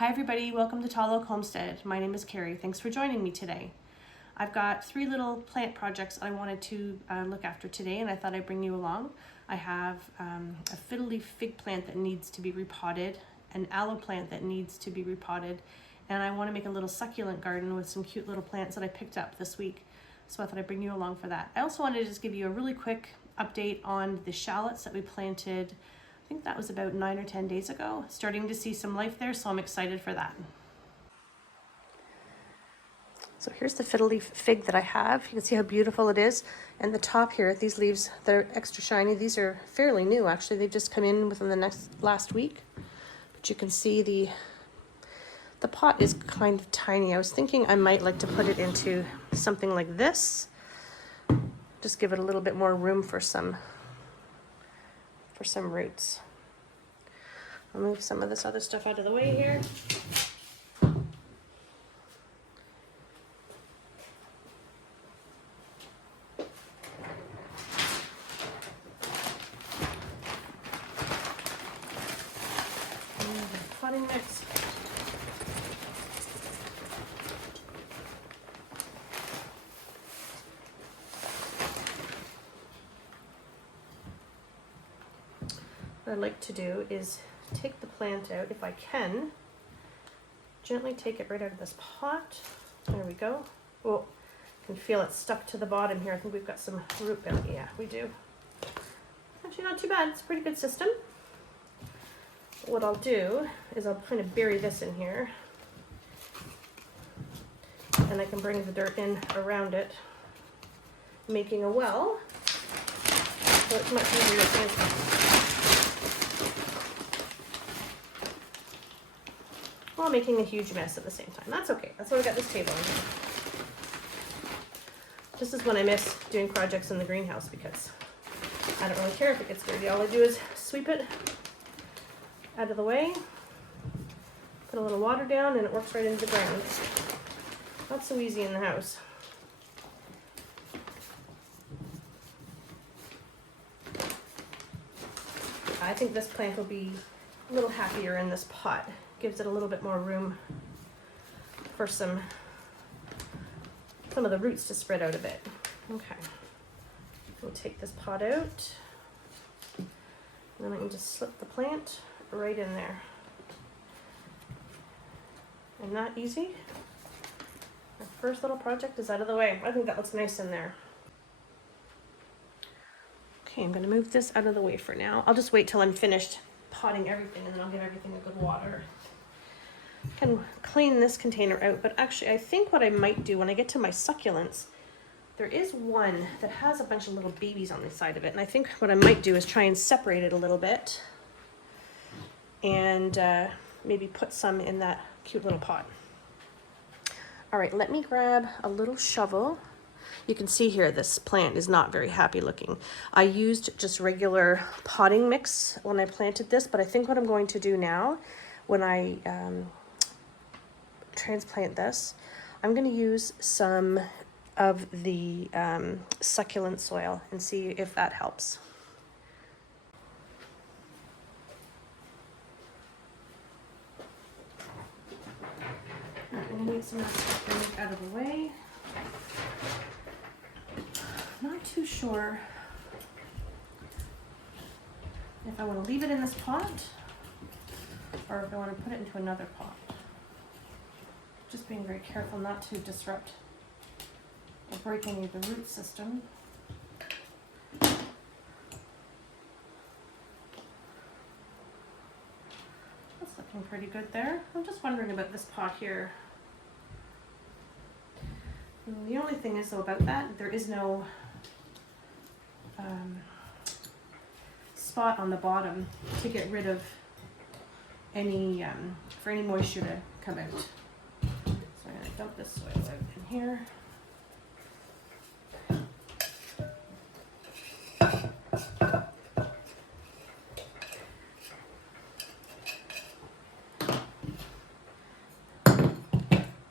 Hi everybody, welcome to Tall Oak Homestead. My name is Carrie. Thanks for joining me today. I've got 3 little plant projects I wanted to look after today, and I thought I'd bring you along. I have a fiddle leaf fig plant that needs to be repotted, an aloe plant that needs to be repotted, and I want to make a little succulent garden with some cute little plants that I picked up this week. So I thought I'd bring you along for that. I also wanted to just give you a really quick update on the shallots that we planted. I think that was about 9 or 10 days ago. Starting to see some life there, so I'm excited for that. So here's the fiddle leaf fig that I have. You can see how beautiful it is. And the top here, these leaves, they're extra shiny. These are fairly new, actually. They've just come in within the last week. But you can see the pot is kind of tiny. I was thinking I might like to put it into something like this. Just give it a little bit more room for some roots. I'll move some of this other stuff out of the way here. Potting mix. What I like to do is take the plant out, if I can, gently take it right out of this pot. There we go. Oh, I can feel it stuck to the bottom here. I think we've got some root belly. Yeah, we do. Actually, not too bad. It's a pretty good system. What I'll do is I'll kind of bury this in here, and I can bring the dirt in around it, making a well, so it's much easier to transplant. While making a huge mess at the same time. That's okay. That's why we got this table in here. This is when I miss doing projects in the greenhouse, because I don't really care if it gets dirty. All I do is sweep it out of the way, put a little water down, and it works right into the ground. Not so easy in the house. I think this plant will be a little happier in this pot. Gives it a little bit more room for some of the roots to spread out a bit. Okay, we'll take this pot out, and then I can just slip the plant right in there. And not easy. Our first little project is out of the way. I think that looks nice in there. Okay, I'm going to move this out of the way for now. I'll just wait till I'm finished potting everything, and then I'll give everything a good water. I can clean this container out, but actually I think what I might do when I get to my succulents, there is one that has a bunch of little babies on the side of it, and I think what I might do is try and separate it a little bit and maybe put some in that cute little pot. All right, let me grab a little shovel. You can see here this plant is not very happy looking. I used just regular potting mix when I planted this, but I think what I'm going to do now when I transplant this, I'm going to use some of the succulent soil and see if that helps. I'm going to get some of this stuff out of the way. Not too sure if I want to leave it in this pot or if I want to put it into another pot. Just being very careful not to disrupt or break any of the root system. That's looking pretty good there. I'm just wondering about this pot here. And the only thing is though about that, there is no spot on the bottom to get rid of any, for any moisture to come out. So I'm going to dump this soil out in here.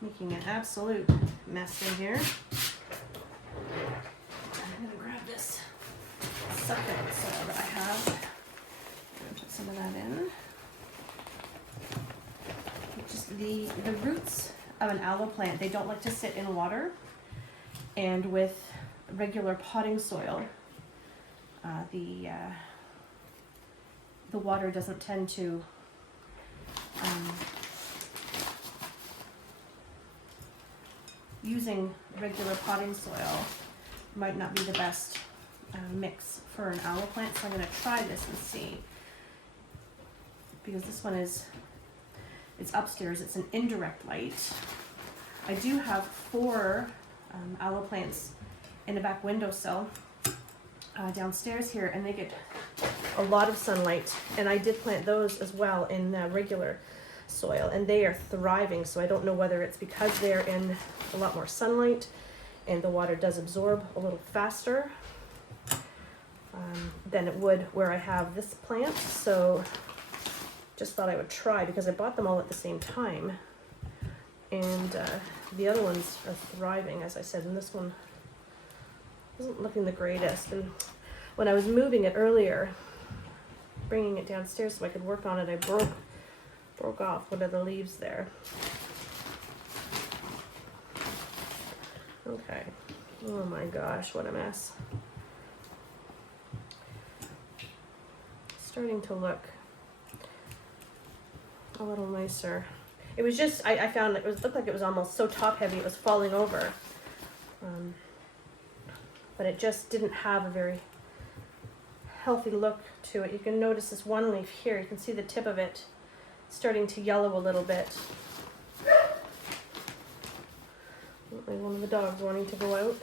Making an absolute mess in here. I'm going to grab this succulent soil that I have and put some of that in. The roots of an aloe plant, they don't like to sit in water, and with regular potting soil, the water doesn't tend to using regular potting soil might not be the best mix for an aloe plant. So I'm going to try this and see, because this one it's upstairs, it's an indirect light. I do have 4 aloe plants in the back windowsill downstairs here, and they get a lot of sunlight, and I did plant those as well in regular soil, and they are thriving. So I don't know whether it's because they're in a lot more sunlight and the water does absorb a little faster than it would where I have this plant. So just thought I would try, because I bought them all at the same time, and the other ones are thriving, as I said, and this one isn't looking the greatest. And when I was moving it earlier, bringing it downstairs so I could work on it, I broke off one of the leaves there. Okay. Oh my gosh, what a mess. Starting to look a little nicer. It was just, I found it looked like it was almost so top heavy it was falling over. But it just didn't have a very healthy look to it. You can notice this one leaf here, you can see the tip of it starting to yellow a little bit. One of the dogs wanting to go out.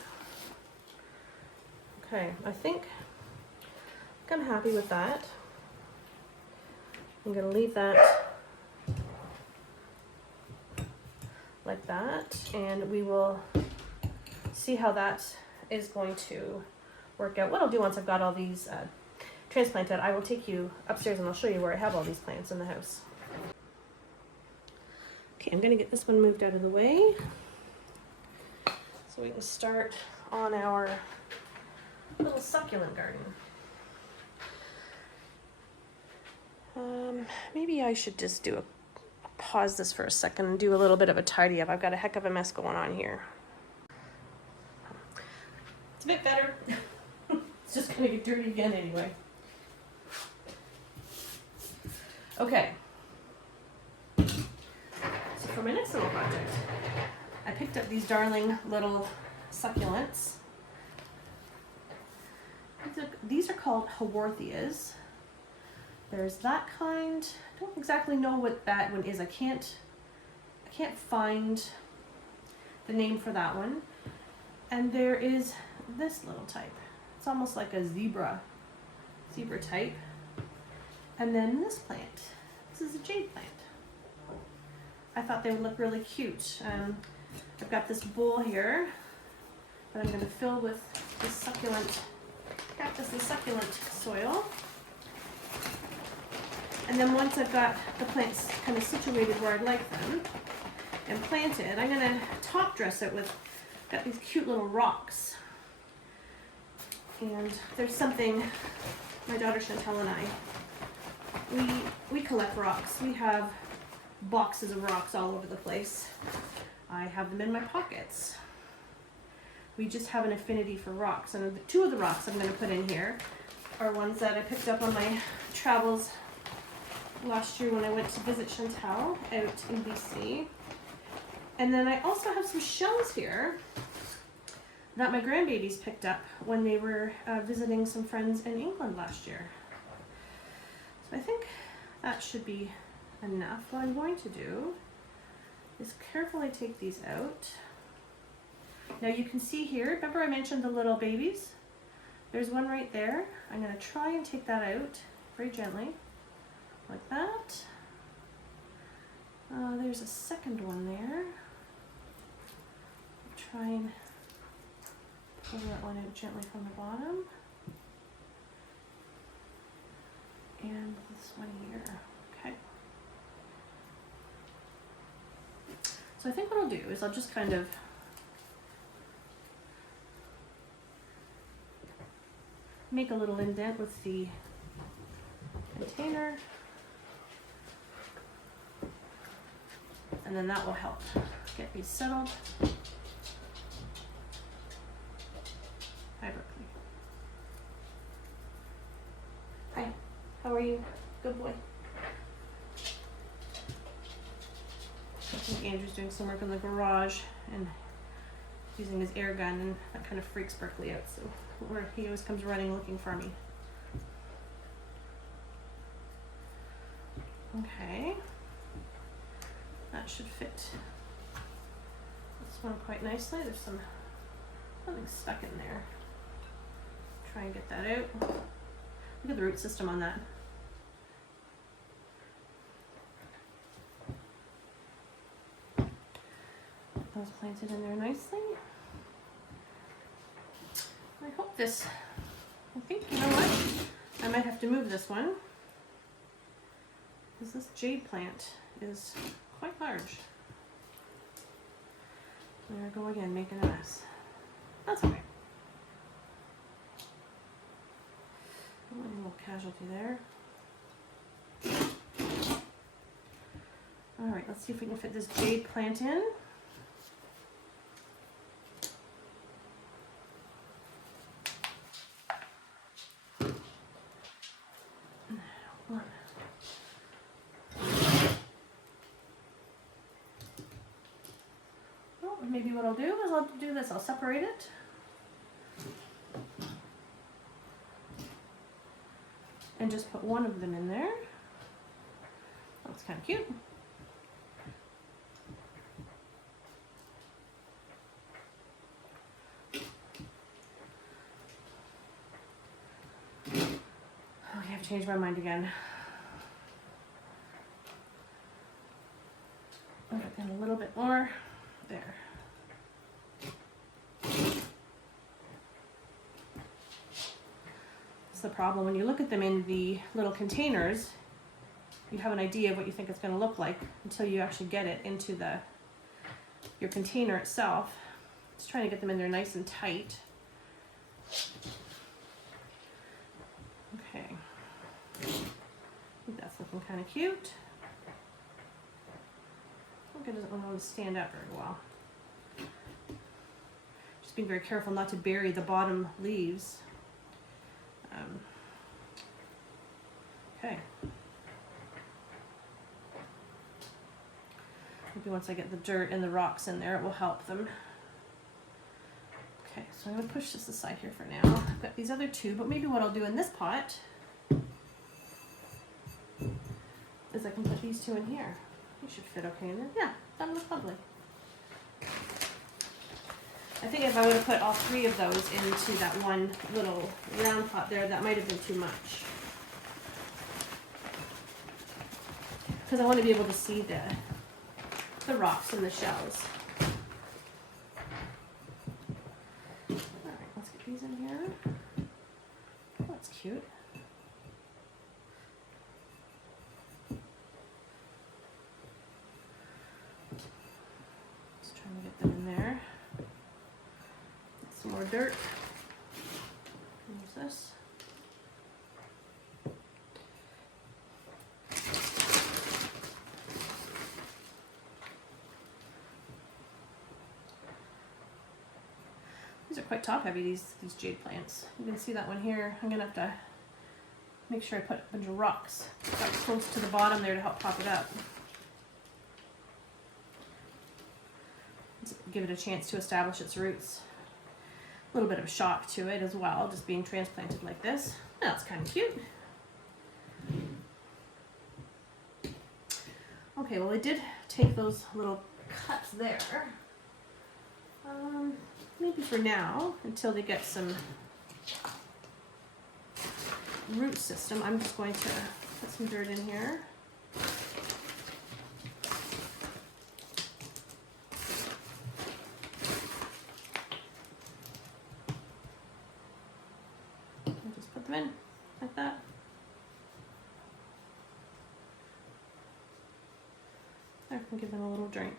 Okay, I think I'm happy with that. I'm going to leave that like that, and we will see how that is going to work out. What I'll do once I've got all these transplanted, I will take you upstairs and I'll show you where I have all these plants in the house. Okay, I'm going to get this one moved out of the way so we can start on our little succulent garden. Maybe I should just pause this for a second and do a little bit of a tidy up. I've got a heck of a mess going on here. It's a bit better. It's just gonna get dirty again anyway. Okay. So for my next little project, I picked up these darling little succulents. These are called Haworthias. There's that kind. I don't exactly know what that one is. I can't find the name for that one. And there is this little type. It's almost like a zebra type. And then this plant. This is a jade plant. I thought they would look really cute. I've got this bowl here that I'm going to fill with this succulent cactus and succulent soil. And then once I've got the plants kind of situated where I'd like them and planted, I'm going to top dress it with, got these cute little rocks. And there's something, my daughter Chantel and I, we collect rocks. We have boxes of rocks all over the place. I have them in my pockets. We just have an affinity for rocks. And the 2 of the rocks I'm going to put in here are ones that I picked up on my travels last year when I went to visit Chantel out in BC. And then I also have some shells here that my grandbabies picked up when they were visiting some friends in England last year. So I think that should be enough. What I'm going to do is carefully take these out. Now you can see here, remember I mentioned the little babies? There's one right there. I'm going to try and take that out very gently. Like that. There's a second one there. Try and pull that one out gently from the bottom. And this one here. Okay. So I think what I'll do is I'll just kind of make a little indent with the container. And then that will help get these settled. Hi, Berkeley. Hi, how are you? Good boy. I think Andrew's doing some work in the garage and using his air gun, and that kind of freaks Berkeley out, so he always comes running looking for me. Okay, that should fit this one quite nicely. There's something stuck in there. Try and get that out. Look at the root system on that. Those planted in there nicely. I hope this, I think, you know what? I might have to move this one, because this jade plant is quite large. There I go again, making a mess. That's okay. A little casualty there. All right, let's see if we can fit this jade plant in. Maybe what I'll do is I'll do this. I'll separate it. And just put one of them in there. That's kind of cute. Okay, I've changed my mind again. And a little bit more there. The problem when you look at them in the little containers, you have an idea of what you think it's going to look like until you actually get it into your container itself. Just trying to get them in there nice and tight. Okay, I think that's looking kind of cute. I think it doesn't want to stand up very well. Just being very careful not to bury the bottom leaves. Okay. Maybe once I get the dirt and the rocks in there, it will help them. Okay, so I'm going to push this aside here for now. I've got these other two, but maybe what I'll do in this pot is I can put these two in here. They should fit okay in there. Yeah, that looks lovely. I think if I would have put all three of those into that one little round pot there, that might have been too much. Because I want to be able to see the rocks and the shells. Alright, let's get these in here. Oh, that's cute. Just trying to get them in there. Some more dirt. Use this. These are quite top heavy, these jade plants. You can see that one here. I'm gonna have to make sure I put a bunch of rocks quite close to the bottom there to help pop it up. Let's give it a chance to establish its roots. A little bit of shock to it as well, just being transplanted like this. That's kind of cute. Okay, well I did take those little cuts there. Maybe for now, until they get some root system, I'm just going to put some dirt in here. And just put them in like that. There, I can give them a little drink.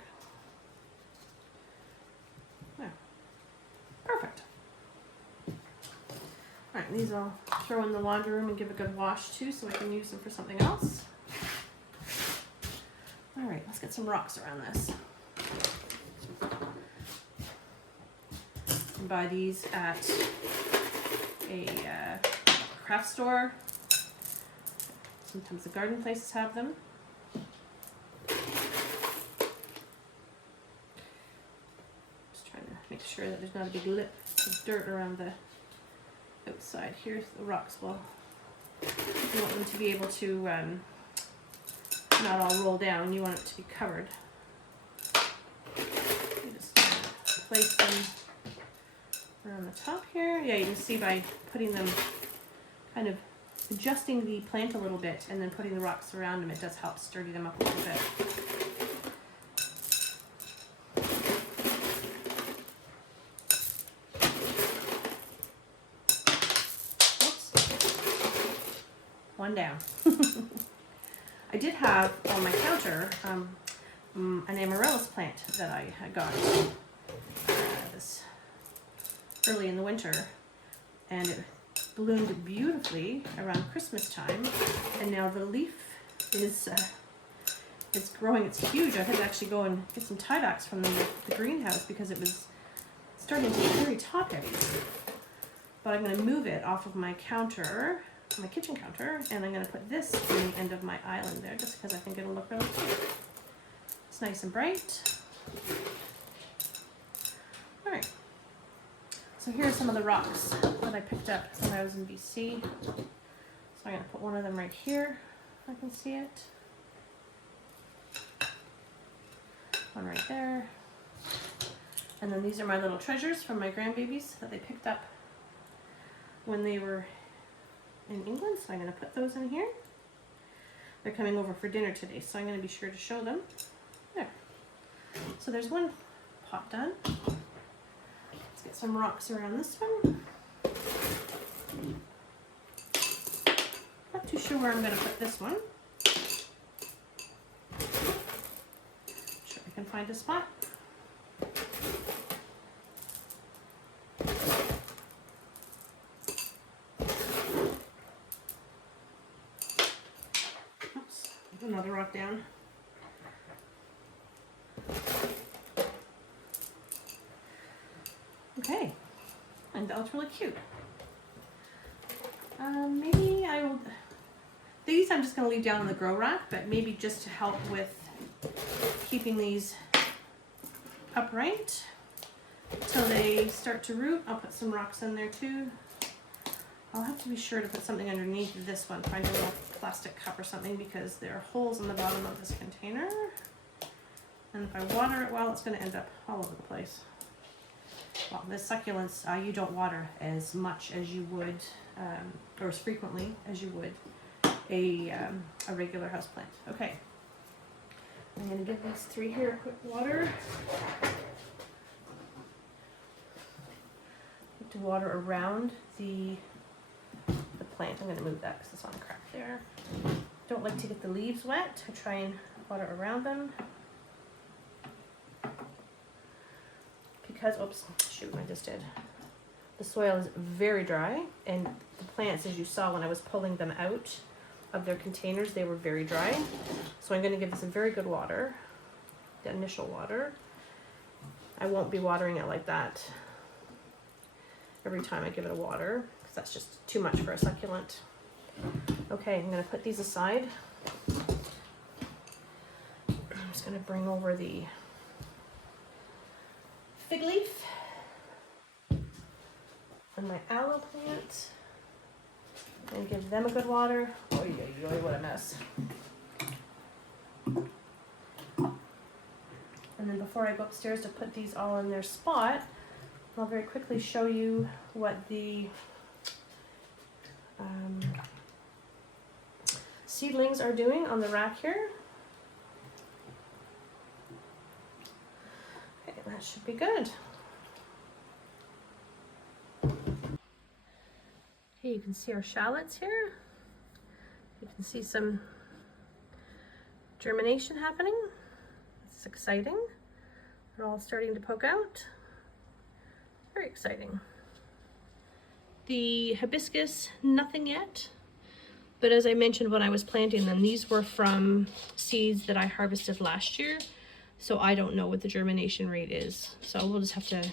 There. Perfect. Alright, these I'll throw in the laundry room and give a good wash too, so I can use them for something else. All right, let's get some rocks around this. You can buy these at a craft store. Sometimes the garden places have them. Just trying to make sure that there's not a big lip of dirt around the outside. Here's the rocks. Well, you want them to be able to not all roll down. You want it to be covered. You just place them around the top here. Yeah, you can see by putting them, kind of adjusting the plant a little bit and then putting the rocks around them, it does help sturdy them up a little bit. One down. I did have on my counter an amaryllis plant that I had got this early in the winter, and it bloomed beautifully around Christmas time, and now the leaf is it's growing. It's huge. I had to actually go and get some tiebacks from the greenhouse because it was starting to get very top heavy. But I'm going to move it off of my counter, my kitchen counter, and I'm going to put this in the end of my island there just because I think it'll look really cute. It's nice and bright. All right. So here are some of the rocks that I picked up when I was in BC. So I'm going to put one of them right here, if I can see it. One right there. And then these are my little treasures from my grandbabies that they picked up when they were in England. So I'm going to put those in here. They're coming over for dinner today, so I'm going to be sure to show them. There. So there's one pot done. Let's get some rocks around this one. Not too sure where I'm going to put this one. Sure I can find a spot. Oops, another rock down. Okay, and that looks really cute. Maybe I will, these I'm just going to leave down on the grow rack, but maybe just to help with keeping these upright till they start to root. I'll put some rocks in there too. I'll have to be sure to put something underneath this one, find a little plastic cup or something, because there are holes in the bottom of this container. And if I water it well, it's going to end up all over the place. Well, the succulents, you don't water as much as you would, or as frequently as you would a regular houseplant. Okay, I'm going to give these three here a quick water. To water around the plant. I'm going to move that because it's on a crack there. Don't like to get the leaves wet. I try and water around them. Because, oops, shoot, I just did. The soil is very dry, and the plants, as you saw when I was pulling them out of their containers, they were very dry. So I'm going to give this a very good water, the initial water. I won't be watering it like that every time I give it a water, because that's just too much for a succulent. Okay, I'm going to put these aside. I'm just going to bring over the fig leaf and my aloe plant and give them a good water. Oh, what a mess. And then before I go upstairs to put these all in their spot, I'll very quickly show you what the seedlings are doing on the rack here. Okay, that should be good. Okay, you can see our shallots here. You can see some germination happening. It's exciting. They're all starting to poke out. Very exciting. The hibiscus, nothing yet, But as I mentioned when I was planting them, these were from seeds that I harvested last year. So I don't know what the germination rate is. So we'll just have to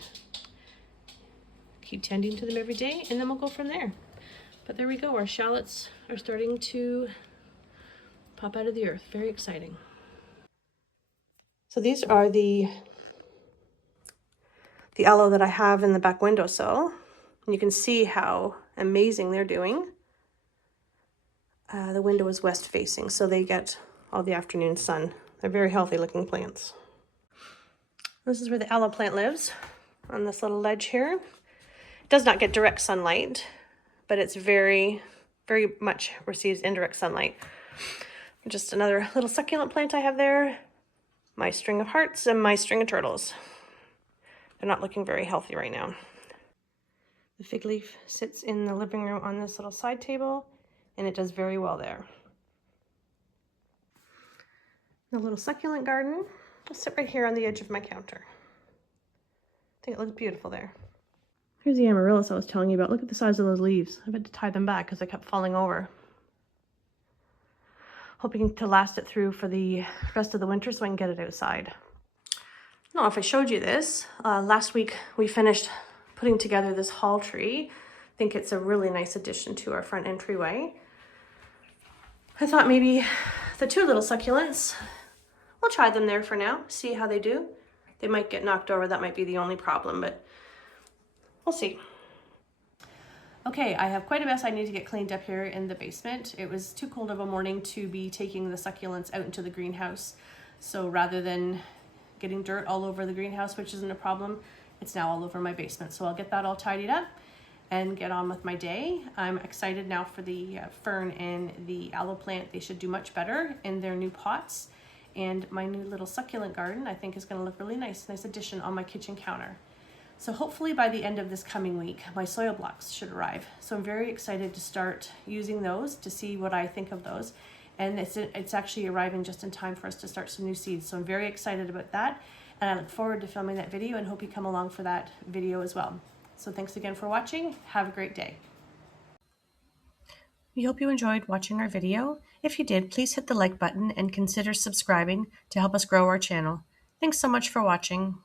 keep tending to them every day, and then we'll go from there. But there we go, our shallots are starting to pop out of the earth. Very exciting. So these are the aloe that I have in the back windowsill. And you can see how amazing they're doing. The window is west facing, so they get all the afternoon sun. They're very healthy looking plants. This is where the aloe plant lives, on this little ledge here. It does not get direct sunlight, but it's very, very much receives indirect sunlight. Just another little succulent plant I have there. My string of hearts and my string of turtles. They're not looking very healthy right now. The fig leaf sits in the living room on this little side table, and it does very well there. The little succulent garden will sit right here on the edge of my counter. I think it looks beautiful there. Here's the amaryllis I was telling you about. Look at the size of those leaves. I've had to tie them back because they kept falling over. Hoping to last it through for the rest of the winter so I can get it outside. I don't know if I showed you this. Last week we finished putting together this hall tree. I think it's a really nice addition to our front entryway. I thought maybe the two little succulents, we'll try them there for now, see how they do. They might get knocked over, that might be the only problem, but we'll see. Okay, I have quite a mess I need to get cleaned up here in the basement. It was too cold of a morning to be taking the succulents out into the greenhouse. So rather than getting dirt all over the greenhouse, which isn't a problem, it's now all over my basement. So I'll get that all tidied up and get on with my day. I'm excited now for the fern and the aloe plant. They should do much better in their new pots. And my new little succulent garden, I think, is gonna look really nice. Nice addition on my kitchen counter. So hopefully by the end of this coming week, my soil blocks should arrive. So I'm very excited to start using those to see what I think of those. And it's actually arriving just in time for us to start some new seeds. So I'm very excited about that. And I look forward to filming that video and hope you come along for that video as well. So thanks again for watching. Have a great day. We hope you enjoyed watching our video. If you did, please hit the like button and consider subscribing to help us grow our channel. Thanks so much for watching.